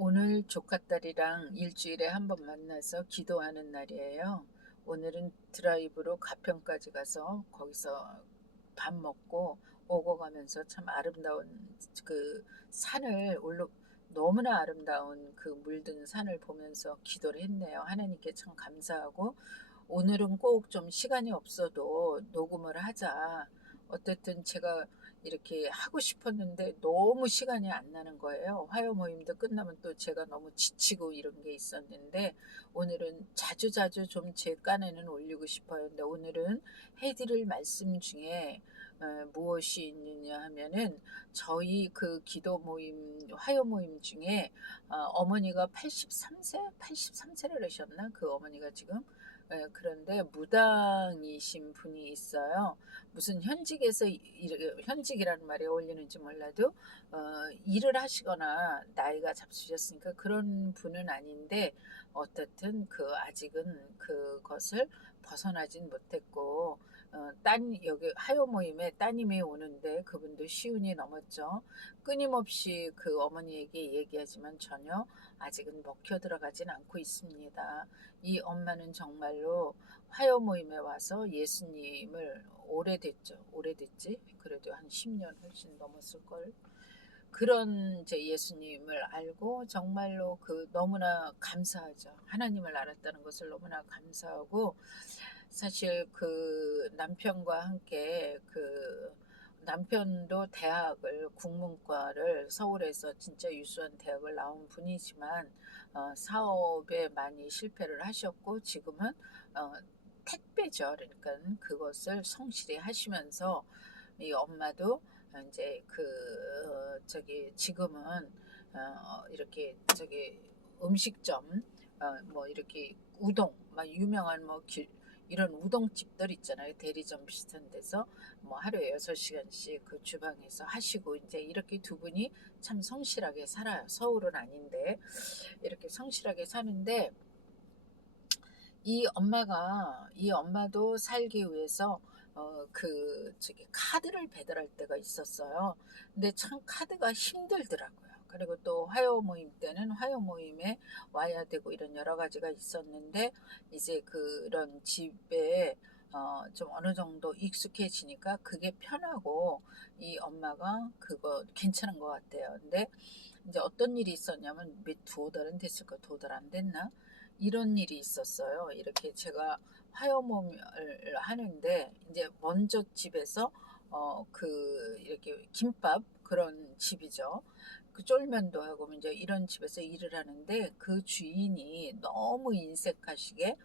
오늘 조카딸이랑 일주일에 한 번 만나서 기도하는 날이에요. 오늘은 드라이브로 가평까지 가서 거기서 밥 먹고 오고 가면서 참 아름다운 그 산을 너무나 아름다운 그 물든 산을 보면서 기도를 했네요. 하나님께 참 감사하고 오늘은 꼭 좀 시간이 없어도 녹음을 하자. 어쨌든 제가 이렇게 하고 싶었는데 너무 시간이 안 나는 거예요. 화요 모임도 끝나면 또 제가 너무 지치고 이런 게 있었는데 오늘은 자주자주 좀 제 깐에는 올리고 싶어요. 근데 오늘은 해드릴 말씀 중에 무엇이 있느냐 하면은 저희 그 기도 모임, 화요 모임 중에 어머니가 83세? 83세를 하셨나? 그 어머니가 지금 그런데 무당이신 분이 있어요. 무슨 현직에서 현직이라는 말이 어울리는지 몰라도 일을 하시거나 나이가 잡수셨으니까 그런 분은 아닌데 어떻든 그 아직은 그것을 벗어나진 못했고 여기 하요 모임에 따님이 오는데 그분도 시운이 넘었죠. 끊임없이 그 어머니에게 얘기하지만 전혀 아직은 먹혀 들어가진 않고 있습니다. 이 엄마는 정말로 화요 모임에 와서 예수님을 오래됐죠. 오래됐지? 그래도 한 10년 훨씬 넘었을 걸. 그런 이제 예수님을 알고 정말로 그 너무나 감사하죠. 하나님을 알았다는 것을 너무나 감사하고 사실 그 남편과 함께 그 남편도 대학을 국문과를 서울에서 진짜 유수한 대학을 나온 분이지만 사업에 많이 실패를 하셨고 지금은 어, 택배죠. 그러니까 그것을 성실히 하시면서 이 엄마도 이제 저기 지금은 이렇게 저기 음식점 뭐 이렇게 우동 막 유명한 이런 우동집들 있잖아요. 대리점 비슷한 데서 뭐 하루에 6시간씩 그 주방에서 하시고 이제 이렇게 두 분이 참 성실하게 살아요. 서울은 아닌데 이렇게 성실하게 사는데 이 엄마도 살기 위해서 저기 카드를 배달할 때가 있었어요. 근데 참 카드가 힘들더라고요. 그리고 또 화요 모임 때는 화요 모임에 와야 되고 이런 여러 가지가 있었는데 이제 그런 집에 좀 어느 정도 익숙해지니까 그게 편하고 이 엄마가 그거 괜찮은 것 같아요. 근데 이제 어떤 일이 있었냐면 두 달은 됐을까, 두 달 안 됐나? 이런 일이 있었어요. 이렇게 제가 화요몸을 하는데 이제 먼저 집에서 이렇게 김밥 그런 집이죠. 그 쫄면도 하고 이제 이런 집에서 일을 하는데 그 주인이 너무 인색하시게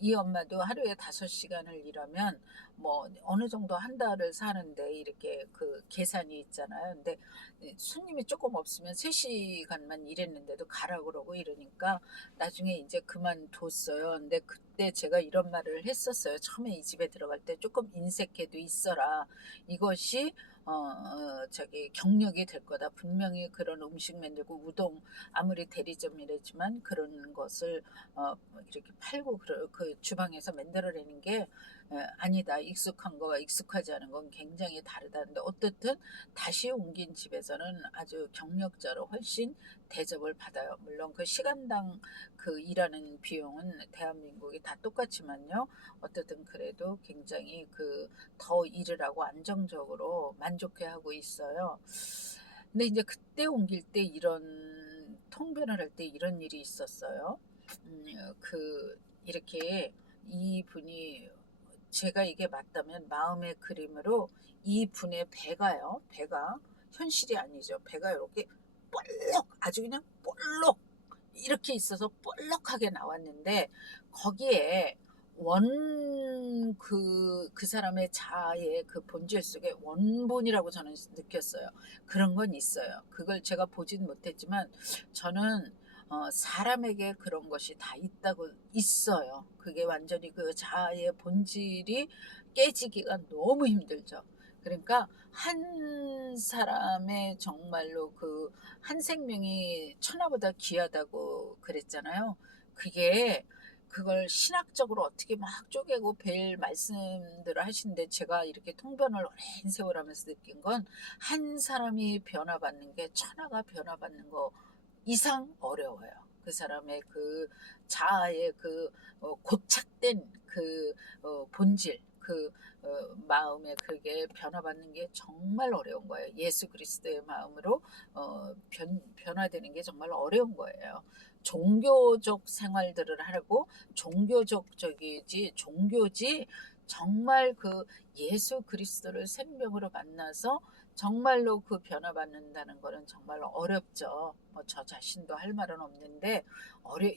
이 엄마도 하루에 5시간을 일하면 뭐 어느 정도 한 달을 사는데 이렇게 그 계산이 있잖아요. 근데 손님이 조금 없으면 3시간만 일했는데도 가라 그러고 이러니까 나중에 이제 그만뒀어요. 근데 그때 제가 이런 말을 했었어요. 처음에 이 집에 들어갈 때 조금 인색해도 있어라. 이것이 저기 경력이 될 거다. 분명히 그런 음식 만들고 우동 아무리 대리점이랬지만 그런 것을 이렇게 팔고 그 주방에서 만들어내는 게 아니다. 익숙한 거와 익숙하지 않은 건 굉장히 다르다는데 어떻든 다시 옮긴 집에서는 아주 경력자로 훨씬 대접을 받아요. 물론 그 시간당 그 일하는 비용은 대한민국이 다 똑같지만요. 어쨌든 그래도 굉장히 그 더 일을 하고 안정적으로 만족해 하고 있어요. 근데 이제 그때 옮길 때 이런 통변을 할 때 이런 일이 있었어요. 이렇게 이분이 제가 이게 맞다면 마음의 그림으로 이분의 배가 현실이 아니죠. 배가 이렇게 볼록 아주 그냥 볼록 이렇게 있어서 볼록하게 나왔는데 거기에 그 사람의 자아의 그 본질 속에 원본이라고 저는 느꼈어요. 그런 건 있어요. 그걸 제가 보진 못했지만 저는 사람에게 그런 것이 다 있어요. 그게 완전히 그 자아의 본질이 깨지기가 너무 힘들죠. 그러니까 한 사람의 정말로 그 한 생명이 천하보다 귀하다고 그랬잖아요. 그게 그걸 신학적으로 어떻게 막 쪼개고 벨 말씀들을 하시는데 제가 이렇게 통변을 오랜 세월 하면서 느낀 건 한 사람이 변화받는 게 천하가 변화받는 거 이상 어려워요. 그 사람의 그 자아의 그 고착된 그 본질, 그 마음에 그게 변화받는 게 정말 어려운 거예요. 예수 그리스도의 마음으로 변화되는 게 정말 어려운 거예요. 종교적 생활들을 하고 종교지 정말 그 예수 그리스도를 생명으로 만나서 정말로 그 변화받는다는 거는 정말 어렵죠. 뭐 저 자신도 할 말은 없는데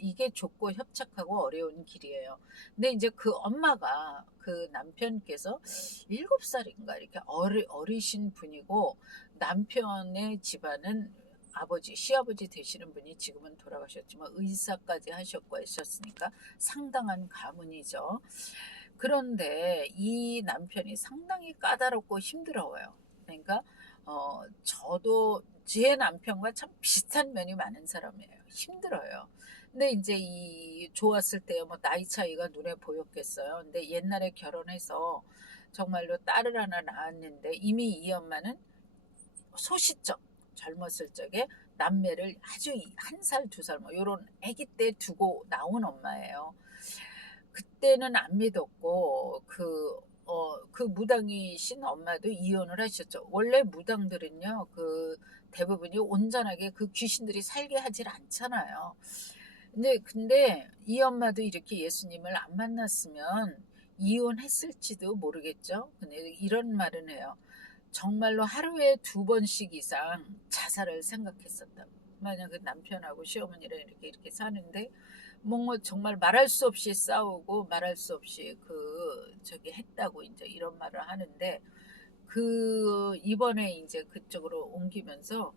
이게 좁고 협착하고 어려운 길이에요. 근데 이제 그 엄마가 그 남편께서 7살인가 이렇게 어리신 분이고 남편의 집안은 시아버지 되시는 분이 지금은 돌아가셨지만 의사까지 하셨고 하셨으니까 상당한 가문이죠. 그런데 이 남편이 상당히 까다롭고 힘들어요. 그러니까 저도 제 남편과 참 비슷한 면이 많은 사람이에요. 힘들어요. 근데 이제 이 좋았을 때 뭐 나이 차이가 눈에 보였겠어요. 근데 옛날에 결혼해서 정말로 딸을 하나 낳았는데 이미 이 엄마는 소시적 젊었을 적에 남매를 아주 1살, 2살 뭐 요런 아기 때 두고 나온 엄마예요. 그때는 안 믿었고 그 무당이신 엄마도 이혼을 하셨죠. 원래 무당들은요, 그 대부분이 온전하게 그 귀신들이 살게 하질 않잖아요. 근데 이 엄마도 이렇게 예수님을 안 만났으면 이혼했을지도 모르겠죠. 근데 이런 말은 해요. 정말로 하루에 2번씩 이상 자살을 생각했었다고. 만약 그 남편하고 시어머니랑 이렇게 사는데 뭐 정말 말할 수 없이 싸우고 말할 수 없이 저기 했다고 이제 이런 말을 하는데 이번에 이제 그쪽으로 옮기면서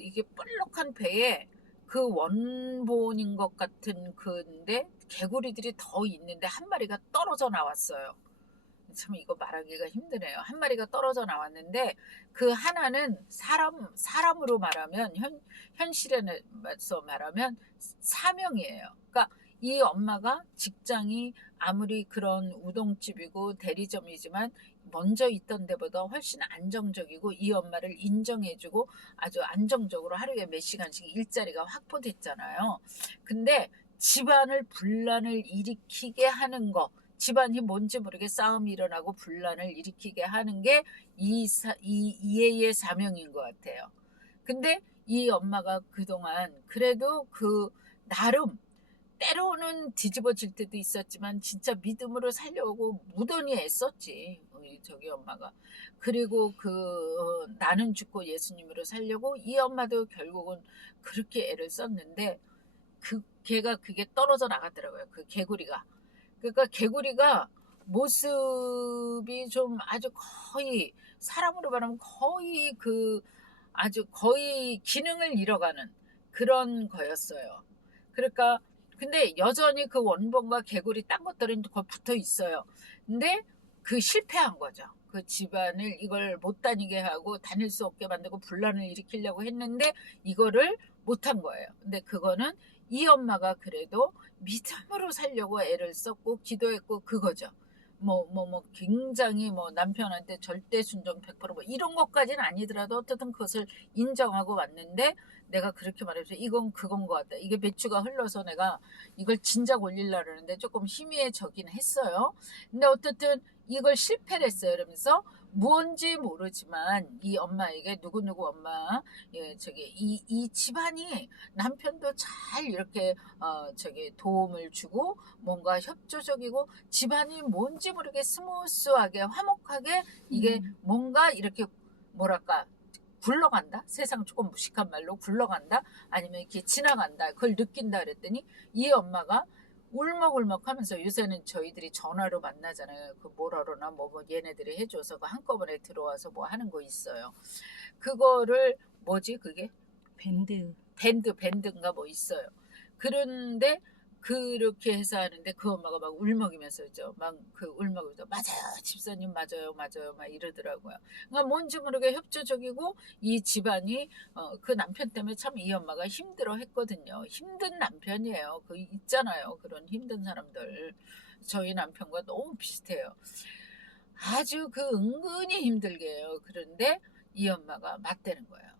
이게 볼록한 배에 그 원본인 것 같은 근데 개구리들이 더 있는데 한 마리가 떨어져 나왔어요. 참 이거 말하기가 힘드네요. 한 마리가 떨어져 나왔는데 그 하나는 사람으로 말하면 현실에서 말하면 사명이에요. 그러니까 이 엄마가 직장이 아무리 그런 우동집이고 대리점이지만 먼저 있던 데보다 훨씬 안정적이고 이 엄마를 인정해주고 아주 안정적으로 하루에 몇 시간씩 일자리가 확보됐잖아요. 근데 집안을 분란을 일으키게 하는 거, 집안이 뭔지 모르게 싸움이 일어나고 분란을 일으키게 하는 게 이애의 사명인 것 같아요. 근데 이 엄마가 그동안 그래도 나름 때로는 뒤집어질 때도 있었지만 진짜 믿음으로 살려고 무던히 애썼지. 저기 엄마가. 그리고 나는 죽고 예수님으로 살려고 이 엄마도 결국은 그렇게 애를 썼는데 걔가 그게 떨어져 나갔더라고요. 그 개구리가. 그러니까 개구리가 모습이 좀 아주 거의 사람으로 말하면 거의 아주 거의 기능을 잃어가는 그런 거였어요. 그러니까 근데 여전히 그 원본과 개구리 딴 것들은 거기 붙어 있어요. 근데 실패한 거죠. 그 집안을 이걸 못 다니게 하고 다닐 수 없게 만들고 분란을 일으키려고 했는데 이거를 못한 거예요. 근데 그거는 이 엄마가 그래도 믿음으로 살려고 애를 썼고 기도했고 그거죠. 굉장히 남편한테 절대 순종 100%뭐 이런 것까지는 아니더라도 어쨌든 그것을 인정하고 왔는데 내가 그렇게 말해서 이건 그건 것 같다. 이게 배추가 흘러서 내가 이걸 진작 올리려고 하는데 조금 희미해지긴 했어요. 근데 어쨌든 이걸 실패를 했어요. 그러면서 뭔지 모르지만 이 엄마에게 누구누구 엄마 이 집안이 남편도 잘 이렇게 도움을 주고 뭔가 협조적이고 집안이 뭔지 모르게 스무스하게 화목하게 이게 뭔가 이렇게 뭐랄까 굴러간다? 세상 조금 무식한 말로 굴러간다? 아니면 이렇게 지나간다? 그걸 느낀다 그랬더니 이 엄마가 울먹울먹 하면서 요새는 저희들이 전화로 만나잖아요. 뭐라로나 얘네들이 해줘서 한꺼번에 들어와서 뭐 하는 거 있어요. 그거를 뭐지 그게? 밴드인가 뭐 있어요. 그런데 그렇게 해서 하는데 그 엄마가 막 울먹이면서죠. 울먹이면서 맞아요 집사님 맞아요 막 이러더라고요. 그러니까 뭔지 모르게 협조적이고 이 집안이 그 남편 때문에 참 이 엄마가 힘들어 했거든요. 힘든 남편이에요. 있잖아요. 그런 힘든 사람들. 저희 남편과 너무 비슷해요. 아주 은근히 힘들게 해요. 그런데 이 엄마가 맞대는 거예요.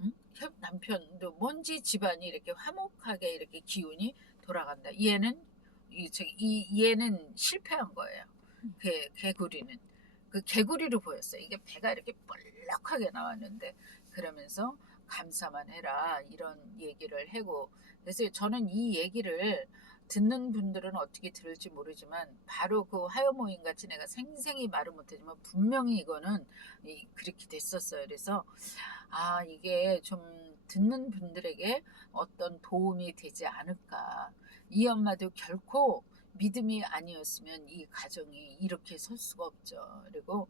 응? 남편도 뭔지 집안이 이렇게 화목하게 이렇게 기운이 돌아간다. 얘는 실패한 거예요. 개구리는 그 개구리로 보였어요. 이게 배가 이렇게 볼록하게 나왔는데, 그러면서 감사만 해라 이런 얘기를 하고. 그래서 저는 이 얘기를 듣는 분들은 어떻게 들을지 모르지만, 바로 그 화요 모임 같이 내가 생생히 말을 못하지만 분명히 이거는 그렇게 됐었어요. 그래서 이게 좀 듣는 분들에게 어떤 도움이 되지 않을까. 이 엄마도 결코 믿음이 아니었으면 이 가정이 이렇게 설 수가 없죠. 그리고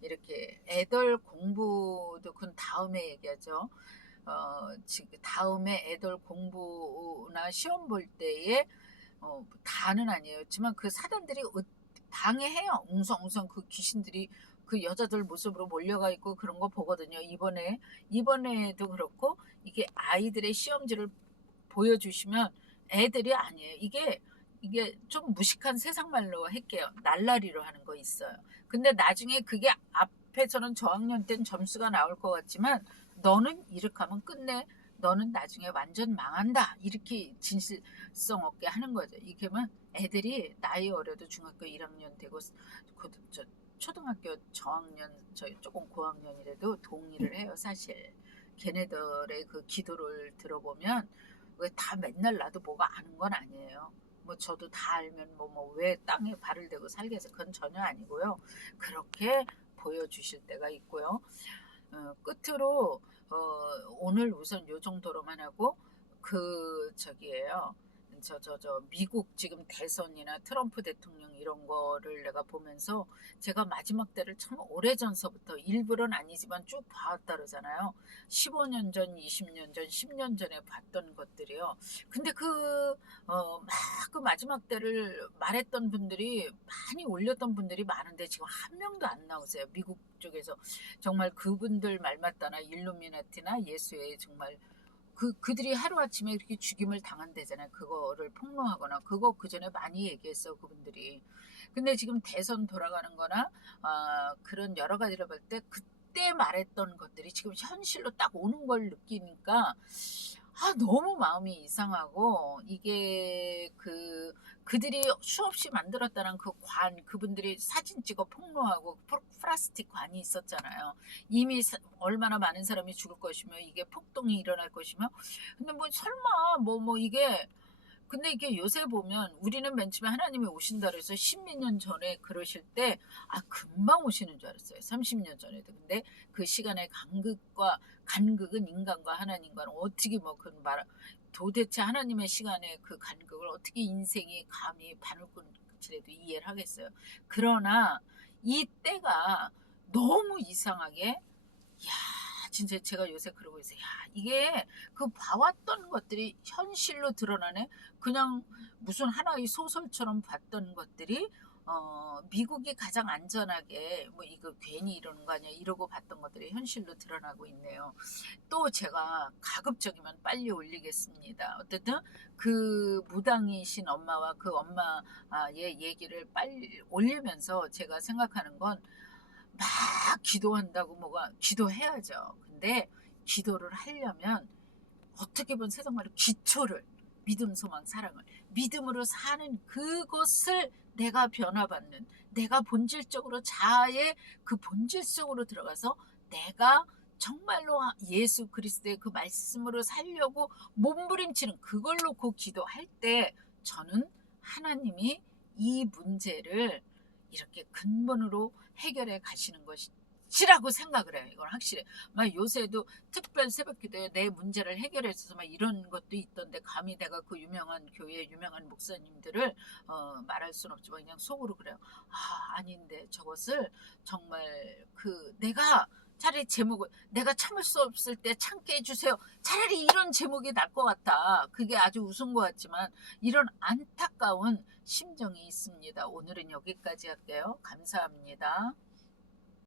이렇게 애들 공부도 그건 다음에 얘기하죠. 지금 다음에 애들 공부나 시험 볼 때에 다는 아니었지만 그 사단들이 방해해요. 웅성웅성 그 귀신들이 그 여자들 모습으로 몰려가 있고 그런 거 보거든요. 이번에도 그렇고, 이게 아이들의 시험지를 보여주시면 애들이 아니에요. 이게 좀 무식한 세상 말로 할게요. 날라리로 하는 거 있어요. 근데 나중에 그게 앞에서는 저학년 땐 점수가 나올 것 같지만, 너는 이렇게 하면 끝내. 너는 나중에 완전 망한다. 이렇게 진실성 없게 하는 거죠. 이게면 애들이 나이 어려도 중학교 1학년 되고 초등학교 저학년, 조금 고학년이라도 동의를 해요. 사실 걔네들의 그 기도를 들어보면 왜 다 맨날 나도 뭐가 아는 건 아니에요. 뭐 저도 다 알면 왜 땅에 발을 대고 살겠어. 그건 전혀 아니고요. 그렇게 보여주실 때가 있고요. 끝으로 오늘 우선 요 정도로만 하고, 저기에요. 미국 지금 대선이나 트럼프 대통령 이런 거를 내가 보면서, 제가 마지막 때를 참 오래전서부터 일부러는 아니지만 쭉 봐왔다 그러잖아요. 15년 전, 20년 전, 10년 전에 봤던 것들이요. 근데 막 그 마지막 때를 말했던 분들이, 많이 올렸던 분들이 많은데 지금 한 명도 안 나오세요. 미국 쪽에서. 정말 그분들 말 맞다나 일루미나티나 예수의 정말 그들이 하루아침에 이렇게 죽임을 당한대잖아요. 그거를 폭로하거나. 그거 그전에 많이 얘기했어, 그분들이. 근데 지금 대선 돌아가는 거나 그런 여러 가지를 볼 때 그때 말했던 것들이 지금 현실로 딱 오는 걸 느끼니까 너무 마음이 이상하고, 이게 그들이 수없이 만들었다는 그분들이 사진 찍어 폭로하고 플라스틱 관이 있었잖아요. 이미 얼마나 많은 사람이 죽을 것이며 이게 폭동이 일어날 것이며. 근데 설마 이게, 근데 이게 요새 보면 우리는 맨 처음에 하나님이 오신다 그래서 십몇 년 전에 그러실 때 금방 오시는 줄 알았어요. 30년 전에도. 근데 그 시간의 간극은 인간과 하나님과는 어떻게 도대체 하나님의 시간에 그 간극을 어떻게 인생이 감히 바늘꽃이라도 이해를 하겠어요. 그러나 이 때가 너무 이상하게, 진짜 제가 요새 그러고 있어요. 이게 봐왔던 것들이 현실로 드러나네. 그냥 무슨 하나의 소설처럼 봤던 것들이 미국이 가장 안전하게 이거 괜히 이러는 거 아니야 이러고 봤던 것들이 현실로 드러나고 있네요. 또 제가 가급적이면 빨리 올리겠습니다. 어쨌든 그 무당이신 엄마와 그 엄마의 얘기를 빨리 올리면서 제가 생각하는 건, 막 기도한다고 기도해야죠. 근데 기도를 하려면 어떻게 보면 세상 말로 기초를, 믿음, 소망, 사랑을 믿음으로 사는 그것을 내가 변화받는, 내가 본질적으로 자아의 그 본질 속으로 들어가서 내가 정말로 예수 그리스도의 그 말씀으로 살려고 몸부림치는 그걸 놓고 기도할 때, 저는 하나님이 이 문제를 이렇게 근본으로 해결해 가시는 것이라고 생각을 해요. 이건 확실해. 요새도 특별 새벽기도에 내 문제를 해결해서 이런 것도 있던데, 감히 내가 그 유명한 교회 유명한 목사님들을 말할 수는 없지만 그냥 속으로 그래요. 아닌데 저것을 정말 내가 차라리 제목을, 내가 참을 수 없을 때 참게 해주세요. 차라리 이런 제목이 날 것 같아. 그게 아주 우스운 것 같지만 이런 안타까운 심정이 있습니다. 오늘은 여기까지 할게요. 감사합니다.